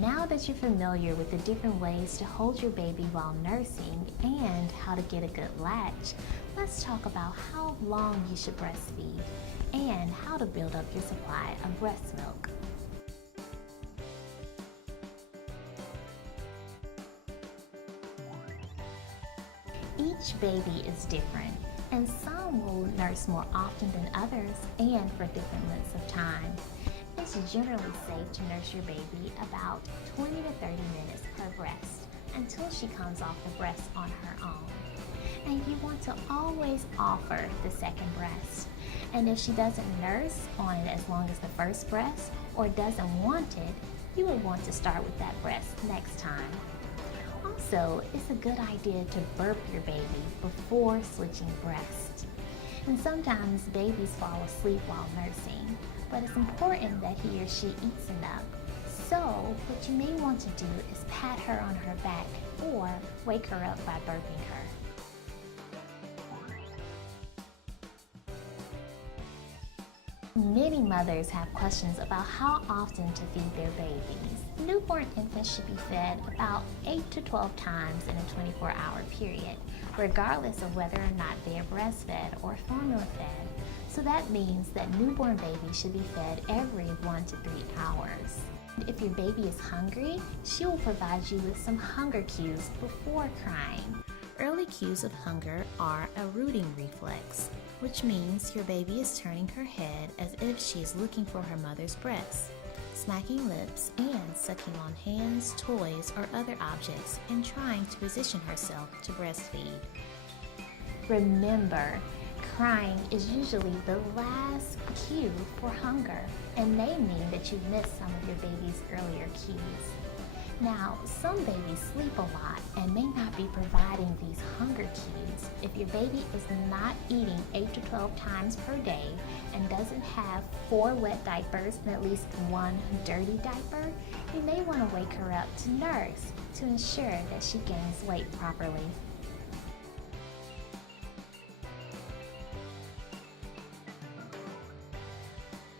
Now that you're familiar with the different ways to hold your baby while nursing and how to get a good latch, let's talk about how long you should breastfeed and how to build up your supply of breast milk. Each baby is different, and some will nurse more often than others and for different lengths of time. It's generally safe to nurse your baby about 20 to 30 minutes per breast until she comes off the breast on her own. And you want to always offer the second breast. And if she doesn't nurse on it as long as the first breast or doesn't want it, you would want to start with that breast next time. Also, it's a good idea to burp your baby before switching breast. And sometimes babies fall asleep while nursing, but it's important that he or she eats enough. So, what you may want to do is pat her on her back or wake her up by burping her. Many mothers have questions about how often to feed their babies. Newborn infants should be fed about 8 to 12 times in a 24-hour period, regardless of whether or not they are breastfed or formula fed. So that means that newborn babies should be fed every 1 to 3 hours. If your baby is hungry, she will provide you with some hunger cues before crying. Early cues of hunger are a rooting reflex, which means your baby is turning her head as if she is looking for her mother's breast, smacking lips, and sucking on hands, toys, or other objects and trying to position herself to breastfeed. Remember, crying is usually the last cue for hunger and may mean that you've missed some of your baby's earlier cues. Now, some babies sleep a lot and may not be providing these hunger cues. If your baby is not eating 8 to 12 times per day and doesn't have 4 wet diapers and at least 1 dirty diaper, you may want to wake her up to nurse to ensure that she gains weight properly.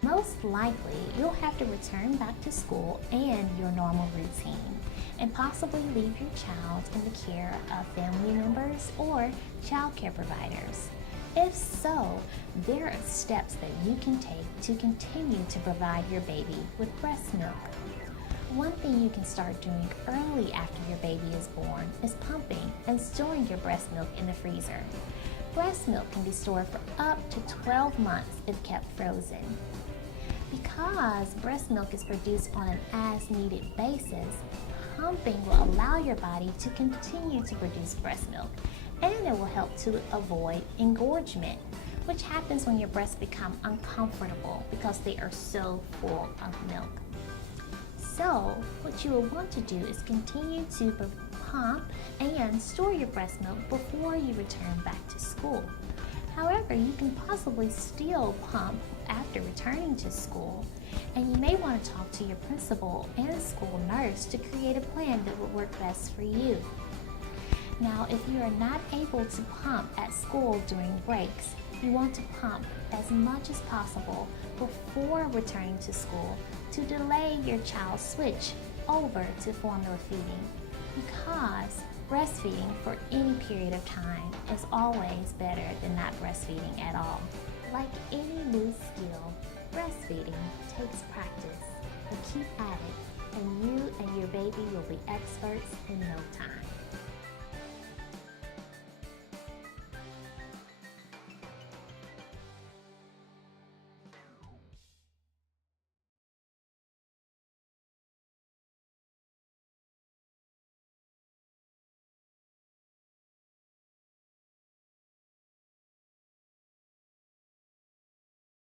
Most likely, you'll have to return back to school and your normal routine, and possibly leave your child in the care of family members or child care providers. If so, there are steps that you can take to continue to provide your baby with breast milk. One thing you can start doing early after your baby is born is pumping and storing your breast milk in the freezer. Breast milk can be stored for up to 12 months if kept frozen. Because breast milk is produced on an as-needed basis, pumping will allow your body to continue to produce breast milk, and it will help to avoid engorgement, which happens when your breasts become uncomfortable because they are so full of milk. So, what you will want to do is continue to pump and store your breast milk before you return back to school. However, you can possibly still pump after returning to school, and you may want to talk to your principal and school nurse to create a plan that would work best for you. Now, if you are not able to pump at school during breaks, you want to pump as much as possible before returning to school to delay your child's switch over to formula feeding, because breastfeeding for any period of time is always better than not breastfeeding at all. Like any new skill, breastfeeding takes practice, but keep at it, and you and your baby will be experts in no time.